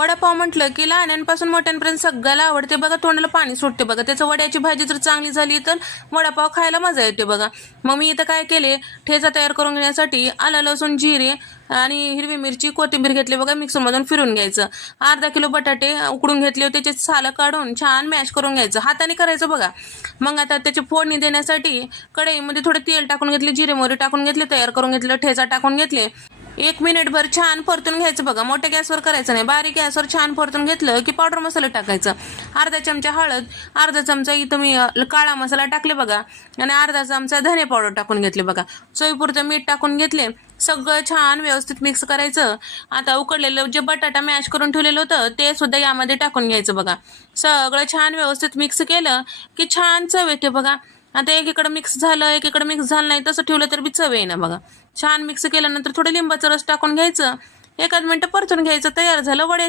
वडापाव म्हटलं की लहानांपासून मोठ्यांपर्यंत सगळ्याला आवडते बघा, तोंडाला पाणी सुटते बघा. त्याचं वड्याची भाजी जर चांगली झाली तर वडापाव खायला मजा येते बघा. मग मी इथं काय केले, ठेचा तयार करून घेण्यासाठी आलं लसूण जिरे आणि हिरवी मिरची कोथिंबीर घेतली बघा, मिक्सरमधून फिरून घ्यायचं. अर्धा किलो बटाटे उकडून घेतले, त्याचे सालं काढून छान मॅश करून घ्यायचं, हाताने करायचं बघा. मग आता त्याची फोडणी देण्यासाठी कढईमध्ये थोडं तेल टाकून घेतले, जिरे मोहरी टाकून घेतले, तयार करून घेतलं, ठेचा टाकून घेतले. 1 मिनिटभर छान परतून घ्यायचं बघा. मोठ्या गॅसवर करायचं नाही, बारीक गॅसवर छान परतून घेतलं की पावडर मसाला टाकायचं. अर्धा चमचा हळद, अर्धा चमचा इथं मी काळा मसाला टाकले बघा, आणि अर्धा चमचा धने पावडर टाकून घेतले बघा. चवीपुरतं मीठ टाकून घेतले. सगळं छान व्यवस्थित मिक्स करायचं. आता उकडलेलं जे बटाटा मॅश करून ठेवलेलं होतं ते सुद्धा यामध्ये टाकून घ्यायचं बघा. सगळं छान व्यवस्थित मिक्स केलं की छान चव येते बघा. आता एकीकडे मिक्स झालं, एकीकडे मिक्स झालं नाही, तसं ठेवलं तर बी चव येईना बघा. छान मिक्स केल्यानंतर थोडं लिंबाचा रस टाकून घ्यायचं, 1 मिनिट परतून घ्यायचं. तयार झालं वडे.